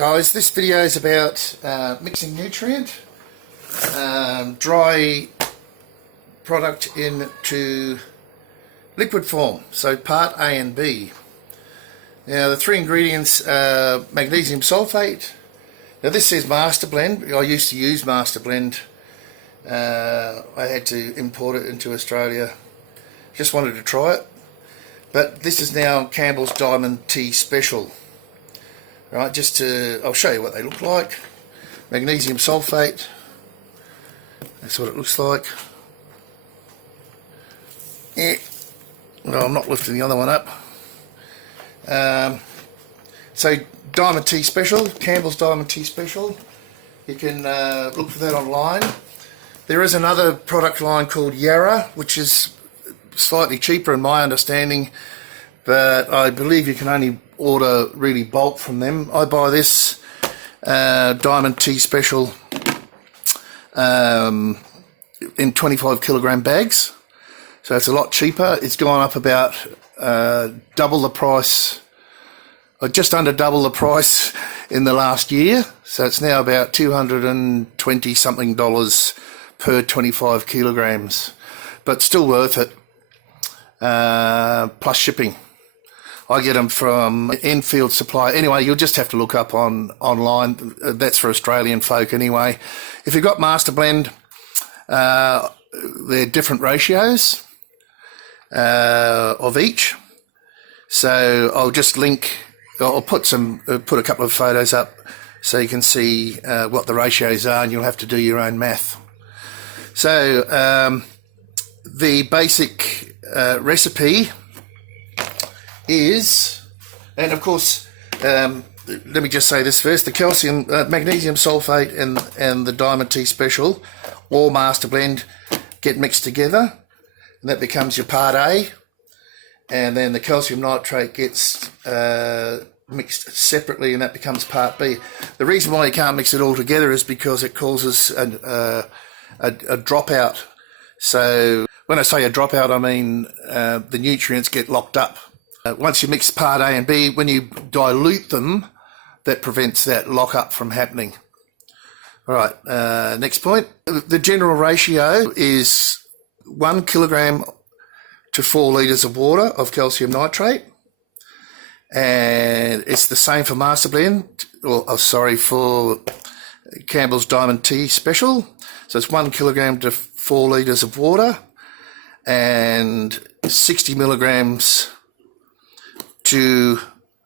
guys, this video is about mixing nutrient, dry product into liquid form, so part A and B. Now the three ingredients are magnesium sulfate. Now this says Master Blend. I used to use Master Blend. I had to import it into Australia. Just wanted to try it. But this is now Campbell's Diamond Tea Special. Right, I'll show you what they look like. Magnesium sulfate. That's what it looks like. Yeah. Well, I'm not lifting the other one up. So Diamond Tea Special, Campbell's Diamond Tea Special. You can look for that online. There is another product line called Yarra, which is slightly cheaper in my understanding, but I believe you can only order really bulk from them. I buy this Diamond Tea Special in 25 kilogram bags, so it's a lot cheaper. It's gone up about double the price, or just under double the price in the last year, so it's now about $220 something per 25 kilograms, but still worth it, plus shipping. I get them from Enfield Supply. Anyway, you'll just have to look up online. That's for Australian folk anyway. If you've got Master Blend, they're different ratios of each. So I'll just I'll put a couple of photos up so you can see what the ratios are, and you'll have to do your own math. So the basic recipe is, and of course, let me just say this first: the magnesium sulfate and the Diamond Tea Special or Master Blend get mixed together, and that becomes your part A, and then the calcium nitrate gets mixed separately, and that becomes part B. The reason why you can't mix it all together is because it causes a dropout. So when I say a dropout, I mean the nutrients get locked up. Once you mix part A and B, when you dilute them, that prevents that lock-up from happening. All right, next point. The general ratio is 1 kilogram to 4 litres of water of calcium nitrate. And it's the same for Master Blend, for Campbell's Diamond Tea Special. So it's 1 kilogram to 4 litres of water and 60 milligrams to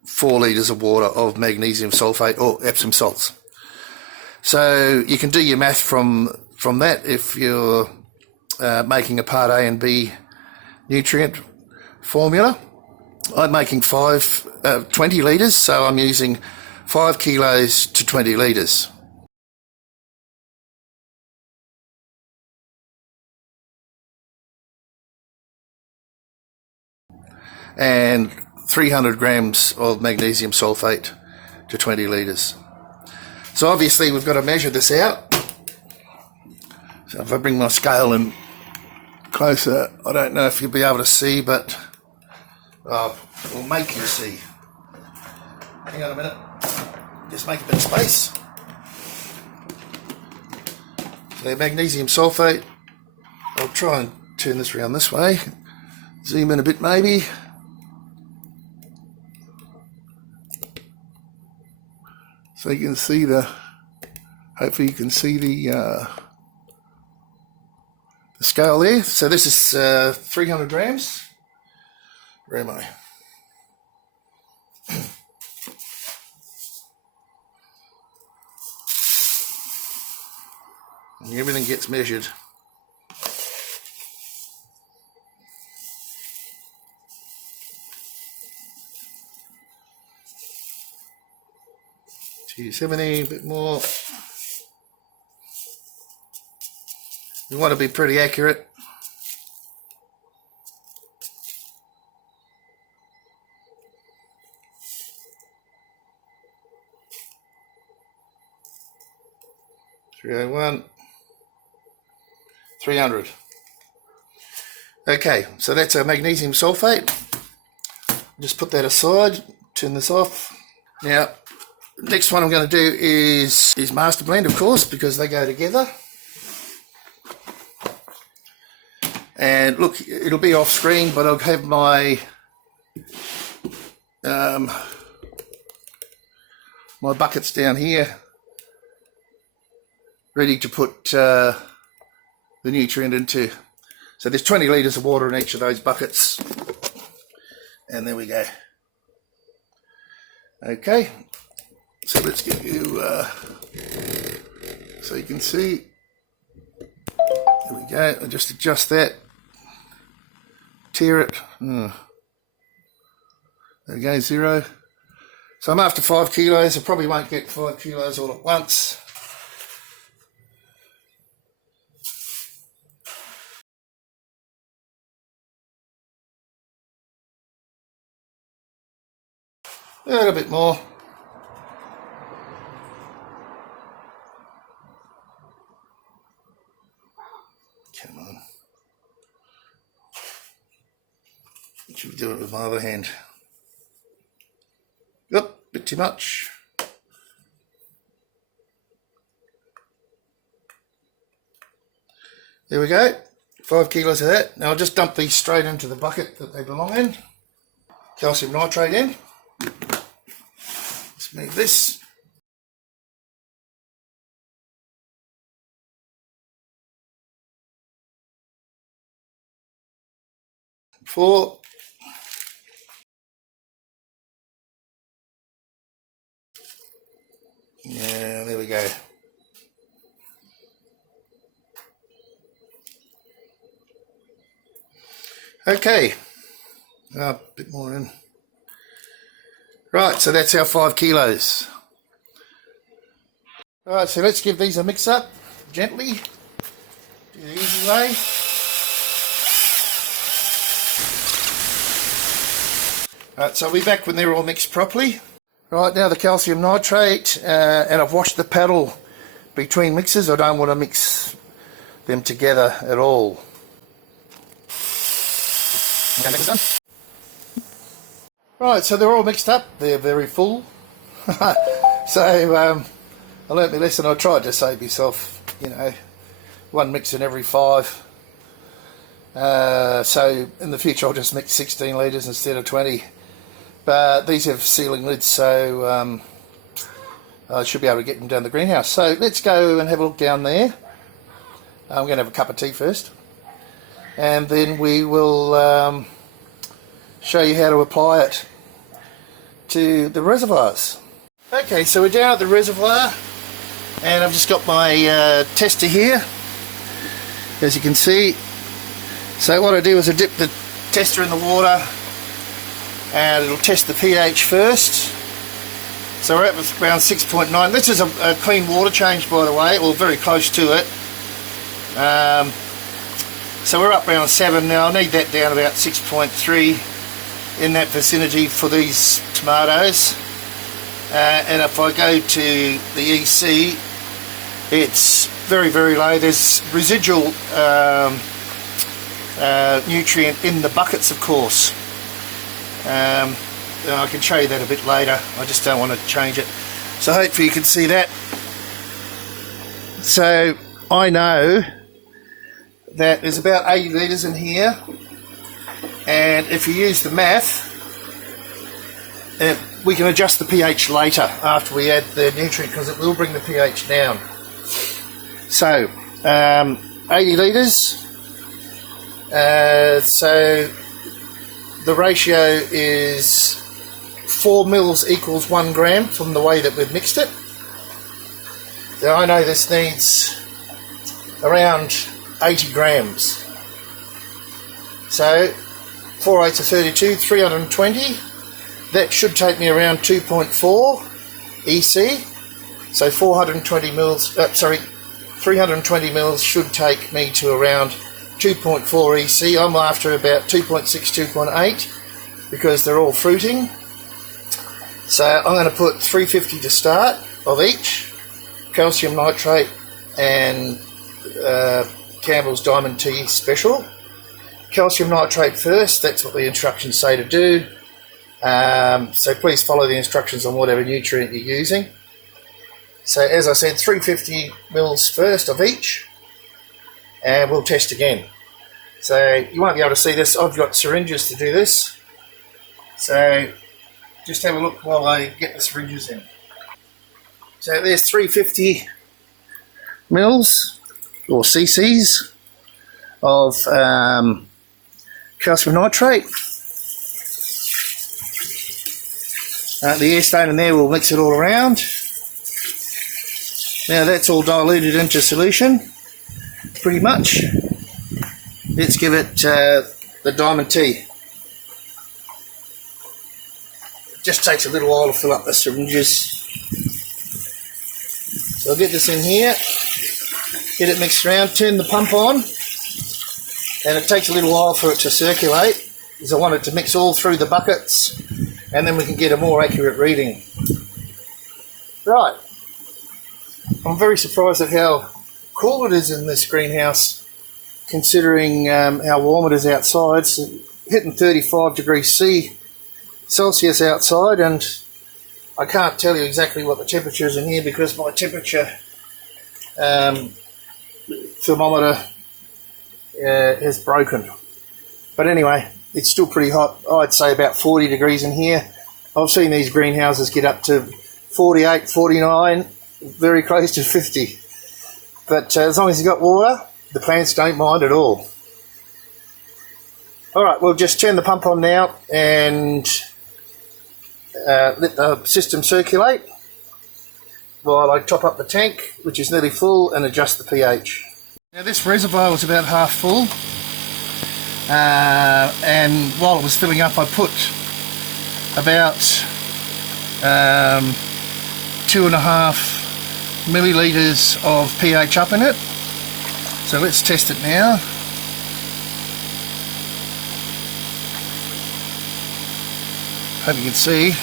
4 litres of water of magnesium sulfate or Epsom salts. So you can do your math from that if you're making a part A and B nutrient formula. I'm making 20 litres, so I'm using 5 kilos to 20 litres. And 300 grams of magnesium sulfate to 20 litres. So obviously we've got to measure this out. So if I bring my scale in closer, I don't know if you'll be able to see, but we'll make you see. Hang on a minute. Just make a bit of space. So magnesium sulfate. I'll try and turn this around this way. Zoom in a bit maybe. So you can see hopefully you can see the scale there. So this is 300 grams. Where am I? And everything gets measured. $270, a bit more. You want to be pretty accurate. $301, $300. Okay, so that's our magnesium sulfate. Just put that aside, turn this off. Now, next one I'm going to do is Master Blend, of course, because they go together. And look, it'll be off screen, but I'll have my my buckets down here ready to put the nutrient into. So there's 20 litres of water in each of those buckets, and there we go. Okay, so let's give you so you can see. There we go. I'll just adjust that, tear it. There we go, 0. So I'm after 5 kilos. I probably won't get 5 kilos all at once. A little bit more. Come on. I should be doing it with my other hand. Yep, bit too much. There we go, 5 kilos of that. Now I'll just dump these straight into the bucket that they belong in. Calcium nitrate in. Let's move this. Four. Yeah, there we go. Okay, a bit more in. Right, so that's our 5 kilos. Right, so let's give these a mix up gently. Do the easy way. Right, so I'll be back when they're all mixed properly. Right, now the calcium nitrate, and I've washed the paddle between mixes. I don't want to mix them together at all. Right, so they're all mixed up. They're very full. So I learnt my lesson. I tried to save myself, you know, 1 mix in every 5. So in the future I'll just mix 16 litres instead of 20. But these have sealing lids, so I should be able to get them down the greenhouse. So let's go and have a look down there. I'm going to have a cup of tea first, and then we will show you how to apply it to the reservoirs. Okay, so we're down at the reservoir, and I've just got my tester here, as you can see. So what I do is I dip the tester in the water, and it'll test the pH first. So we're at around 6.9. This is a clean water change, by the way, or very close to it. So we're up around 7 now. I need that down about 6.3, in that vicinity for these tomatoes. And if I go to the EC, it's very, very low. There's residual nutrient in the buckets, of course. I can show you that a bit later. I just don't want to change it. So hopefully you can see that. So I know that there's about 80 litres in here, and if you use the math, we can adjust the pH later after we add the nutrient, because it will bring the pH down. So 80 litres, so the ratio is 4 mils equals 1 gram from the way that we've mixed it. Now I know this needs around 80 grams. So 4 8 are 32, 320. That should take me around 2.4 EC. So 420 mils, 320 mils should take me to around 2.4 EC. I'm after about 2.6, 2.8 because they're all fruiting. So I'm going to put 350 to start of each, calcium nitrate and Campbell's Diamond Tea Special. Calcium nitrate first, that's what the instructions say to do. So please follow the instructions on whatever nutrient you're using. So as I said, 350 mils first of each, and we'll test again. So you won't be able to see this. I've got syringes to do this. So just have a look while I get the syringes in. So there's 350 mils or cc's of calcium nitrate. The air stain in there will mix it all around. Now that's all diluted into solution, pretty much. Let's give it the diamond tea. It just takes a little while to fill up the syringes. So I'll get this in here, get it mixed around, turn the pump on, and it takes a little while for it to circulate, because I want it to mix all through the buckets, and then we can get a more accurate reading. Right. I'm very surprised at how cool it is in this greenhouse, considering how warm it is outside. It's hitting 35 degrees Celsius outside, and I can't tell you exactly what the temperature is in here because my temperature thermometer is broken. But anyway, it's still pretty hot. I'd say about 40 degrees in here. I've seen these greenhouses get up to 48, 49, very close to 50. But as long as you've got water, the plants don't mind at all. Alright, we'll just turn the pump on now and let the system circulate while I top up the tank, which is nearly full, and adjust the pH. Now this reservoir was about half full, and while it was filling up I put about 2.5 millilitres of pH up in it. So let's test it now. Hope you can see.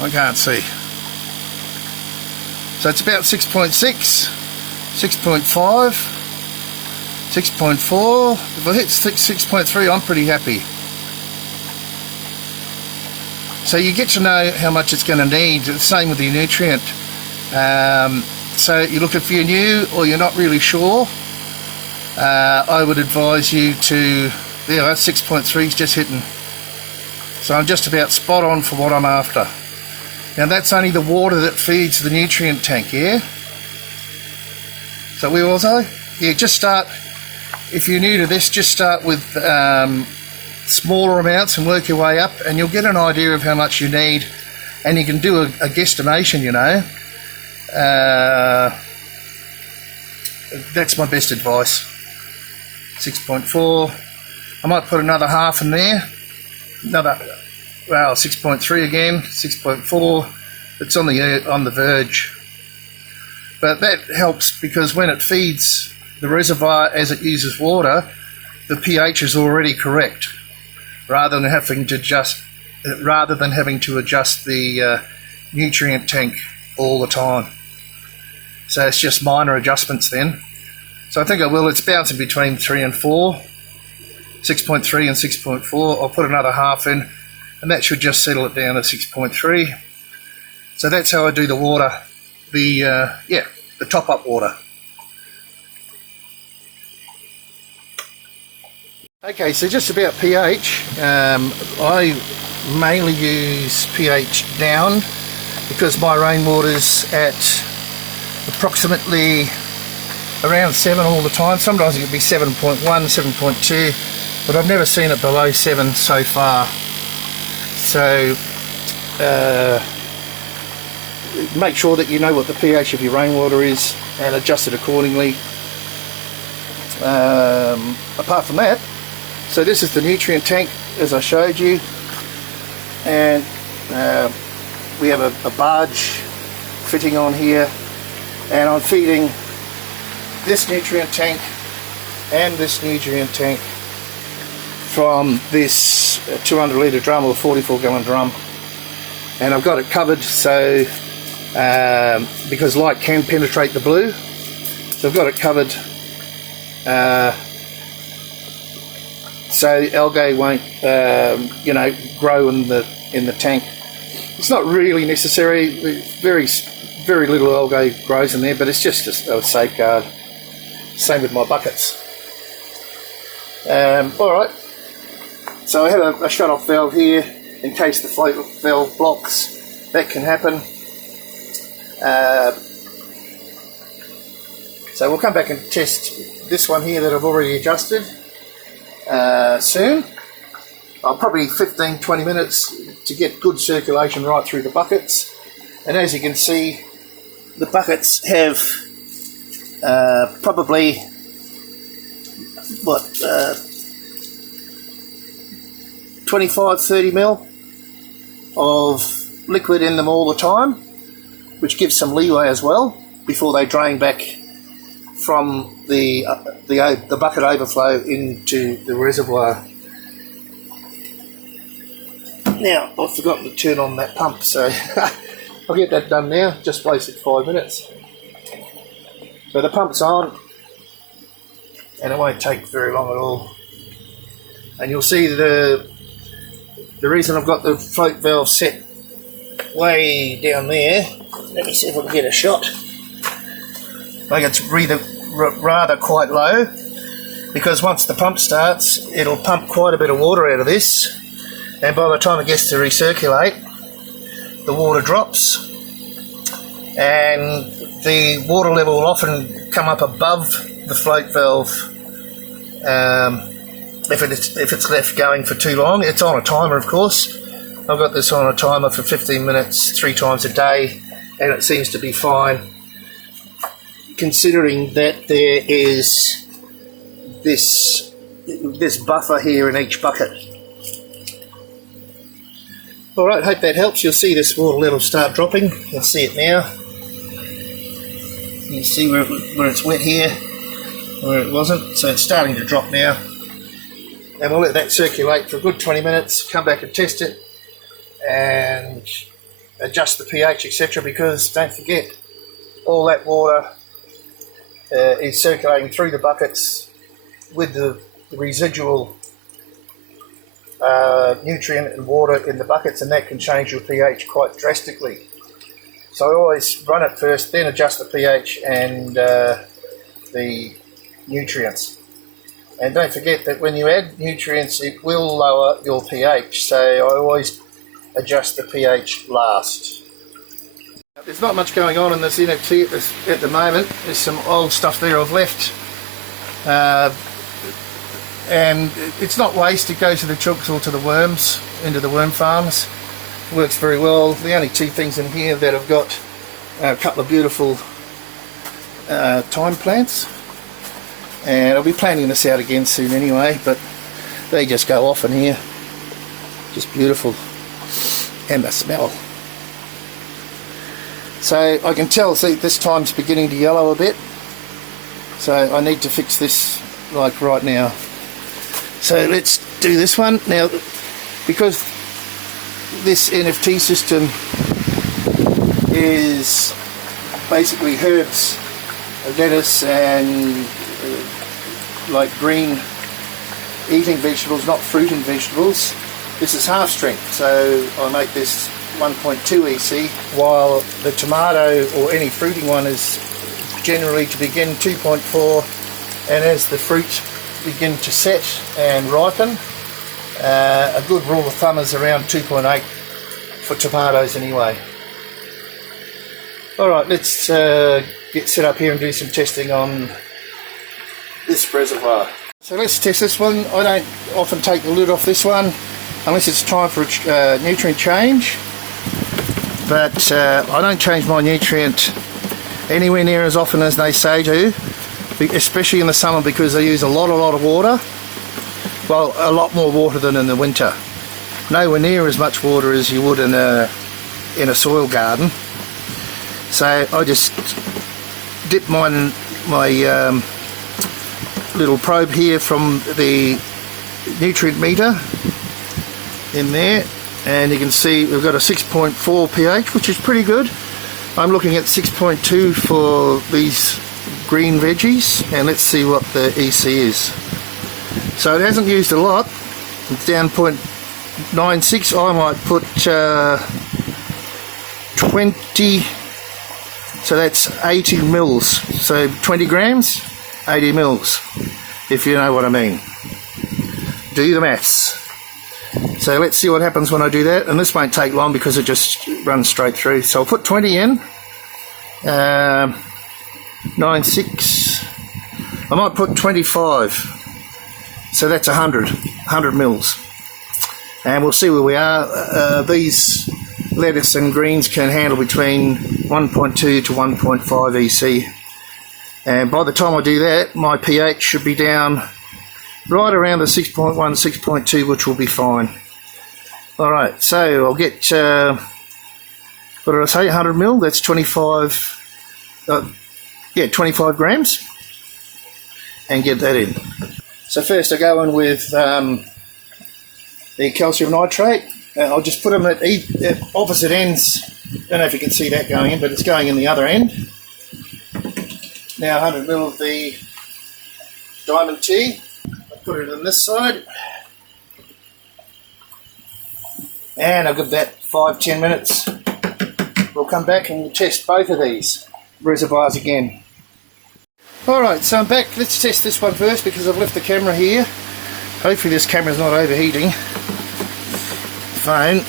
I can't see. So it's about 6.6, 6.5, 6.4. If I hit 6.3, I'm pretty happy. So you get to know how much it's going to need. The same with the nutrient. So you look, if you're new or you're not really sure, I would advise you to, yeah, that 6.3 is just hitting. So I'm just about spot on for what I'm after. Now that's only the water that feeds the nutrient tank, yeah? So we also, yeah, just start, if you're new to this, just start with smaller amounts and work your way up, and you'll get an idea of how much you need, and you can do a guesstimation, you know. That's my best advice. 6.4. I might put another half in there. Another, well, 6.3 again, 6.4. It's on the verge. But that helps because when it feeds the reservoir as it uses water, the pH is already correct, rather than having to adjust the nutrient tank all the time. So it's just minor adjustments then. So I think I will. It's bouncing between 3 and 4, 6.3 and 6.4. I'll put another half in, and that should just settle it down to 6.3. So that's how I do the water, the top-up water. Okay, so just about pH, I mainly use pH down because my rainwater's at approximately around 7 all the time. Sometimes it could be 7.1, 7.2, but I've never seen it below 7 so far. So make sure that you know what the pH of your rainwater is and adjust it accordingly. Apart from that, so this is the nutrient tank as I showed you, and we have a barge fitting on here, and I'm feeding this nutrient tank and this nutrient tank from this 200 litre drum or 44 gallon drum, and I've got it covered so because light can penetrate the blue, so I've got it covered so algae won't you know, grow in the tank. It's not really necessary. Very little algae grows in there, but it's just a safeguard. Same with my buckets. Alright, so I have a shut off valve here in case the float valve blocks. That can happen. So we'll come back and test this one here that I've already adjusted soon. I'll probably 15-20 minutes to get good circulation right through the buckets. And as you can see, the buckets have probably 25-30 mil of liquid in them all the time, which gives some leeway as well before they drain back from the bucket overflow into the reservoir. Now, I've forgotten to turn on that pump, so I'll get that done now. Just wasted 5 minutes. So the pump's on, and it won't take very long at all. And you'll see the reason I've got the float valve set way down there. Let me see if I can get a shot. Like it's rather quite low, because once the pump starts, it'll pump quite a bit of water out of this, and by the time it gets to recirculate, the water drops, and the water level will often come up above the float valve if it's left going for too long. It's on a timer, of course. I've got this on a timer for 15 minutes 3 times a day, and it seems to be fine, considering that there is this buffer here in each bucket. Alright, hope that helps. You'll see this water level start dropping. You'll see it now. You see where it's wet here, where it wasn't. So it's starting to drop now. And we'll let that circulate for a good 20 minutes, come back and test it, and adjust the pH, etc. Because don't forget, all that water is circulating through the buckets with the residual nutrient and water in the buckets, and that can change your pH quite drastically. So I always run it first, then adjust the pH and the nutrients. And don't forget that when you add nutrients, it will lower your pH, so I always adjust the pH last. There's not much going on in this NFT at the moment. There's some old stuff there I've left. And it's not waste, it goes to the chooks or to the worms, into the worm farms. It works very well. The only 2 things in here that I've got are a couple of beautiful thyme plants. And I'll be planting this out again soon anyway, but they just go off in here. Just beautiful. And the smell. So I can tell, see, this time's beginning to yellow a bit. So I need to fix this like right now. So let's do this one. Now, because this NFT system is basically herbs, lettuce and like green eating vegetables, not fruiting vegetables, this is half strength, so I make this 1.2 EC, while the tomato or any fruiting one is generally to begin 2.4, and as the fruit begin to set and ripen, a good rule of thumb is around 2.8 for tomatoes anyway. Alright, let's get set up here and do some testing on this reservoir. So let's test this one. I don't often take the lid off this one unless it's time for a nutrient change, but I don't change my nutrient anywhere near as often as they say to, especially in the summer, because they use a lot of water. Well, a lot more water than in the winter. Nowhere near as much water as you would in a soil garden. So I just dip my little probe here from the nutrient meter in there, and you can see we've got a 6.4 pH, which is pretty good. I'm looking at 6.2 for these green veggies, and let's see what the EC is. So it hasn't used a lot. It's down 0.96. I might put 20, so that's 80 mils. So 20 grams, 80 mils, if you know what I mean. Do the maths. So let's see what happens when I do that, and this won't take long because it just runs straight through. So I'll put 20 in, 96, I might put 25, so that's 100 mils, and we'll see where we are. These lettuce and greens can handle between 1.2 to 1.5 EC, and by the time I do that, my pH should be down right around the 6.1, 6.2, which will be fine. Alright, so I'll get, what did I say, 100 mil, that's 25, 25 grams, and get that in. So first I go in with the calcium nitrate. I'll just put them at opposite ends. I don't know if you can see that going in, but it's going in the other end. Now 100 mil of the diamond tea. I'll put it on this side. And I'll give that 5-10 minutes. We'll come back and we'll test both of these reservoirs again. Alright, so I'm back. Let's test this one first because I've left the camera here. Hopefully this camera's not overheating. Phone.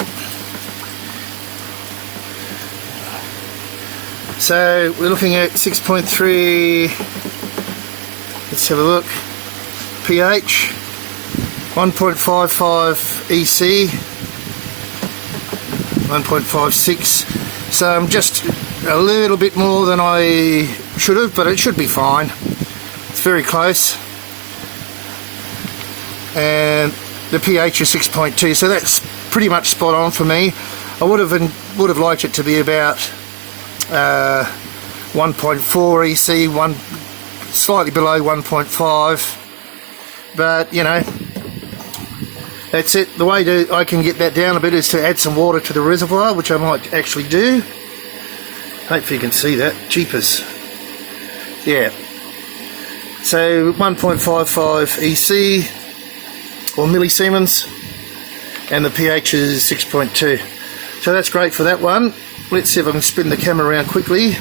So we're looking at 6.3. Let's have a look. pH 1.55 EC, 1.56. So I'm just a little bit more than I should have, but it should be fine. It's very close. And the pH is 6.2, so that's pretty much spot on for me. I would have liked it to be about 1.4 EC, slightly below 1.5, but you know, that's it. The way I can get that down a bit is to add some water to the reservoir, which I might actually do. Hopefully you can see that. Jeepers. Yeah. So 1.55 EC or millisiemens, and the pH is 6.2. So that's great for that one. Let's see if I can spin the camera around quickly.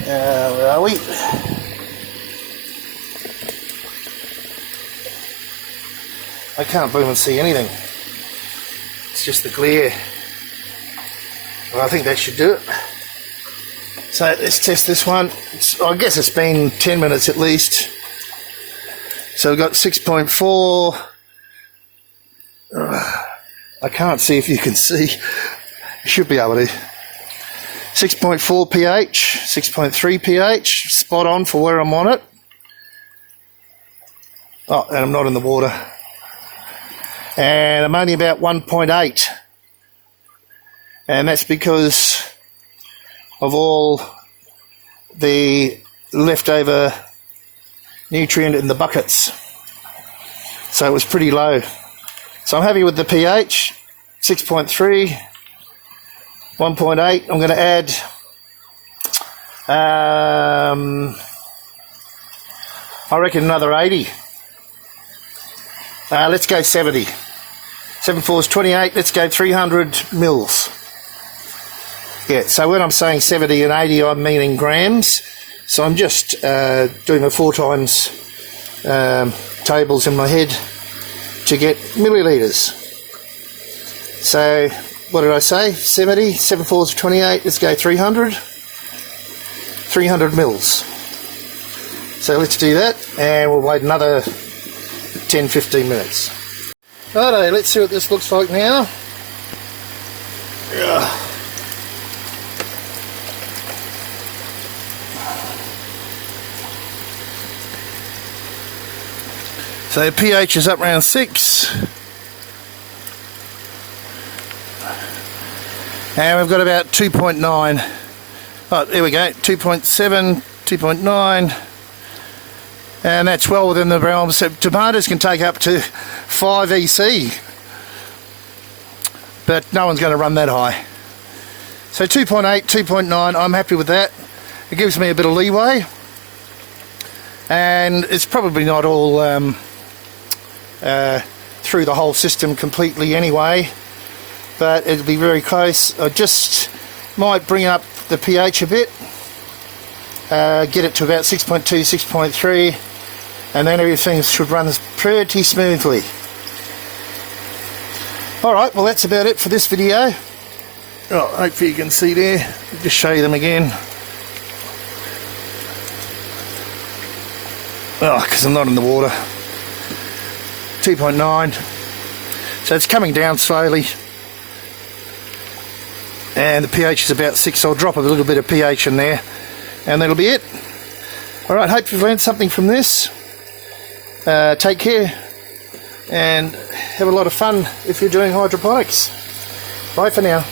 Where are we? I can't even see anything. It's just the glare. Well, I think that should do it. So let's test this one. I guess it's been 10 minutes at least. So we've got 6.4. I can't see if you can see. You should be able to. 6.4 pH, 6.3 pH, spot on for where I'm on it. Oh, and I'm not in the water. And I'm only about 1.8. And that's because of all the leftover nutrient in the buckets. So it was pretty low. So I'm happy with the pH, 6.3, 1.8. I'm going to add I reckon another 80. Let's go 70. 7 4 is 28. Let's go 300 mils. Yeah, so when I'm saying 70 and 80, I'm meaning grams. So I'm just doing a 4 times tables in my head to get millilitres. So what did I say? 70, 7 4 is 28. Let's go 300. 300 mils. So let's do that, and we'll wait another 10-15 minutes. Righto, let's see what this looks like now. So pH is up around 6. And we've got about 2.9. Oh, there we go, 2.7, 2.9. And that's well within the realms. So tomatoes can take up to 5 EC, but no one's going to run that high. So 2.8, 2.9, I'm happy with that. It gives me a bit of leeway. and it's probably not all through the whole system completely anyway, but it'll be very close. I just might bring up the pH a bit, get it to about 6.2, 6.3, and then everything should run pretty smoothly. Alright, well that's about it for this video. Oh, hopefully you can see there. I'll just show you them again. Oh, because I'm not in the water. 2.9. So it's coming down slowly. And the pH is about 6, so I'll drop a little bit of pH in there. And that'll be it. Alright, hope you've learned something from this. Take care. And have a lot of fun if you're doing hydroponics. Bye for now.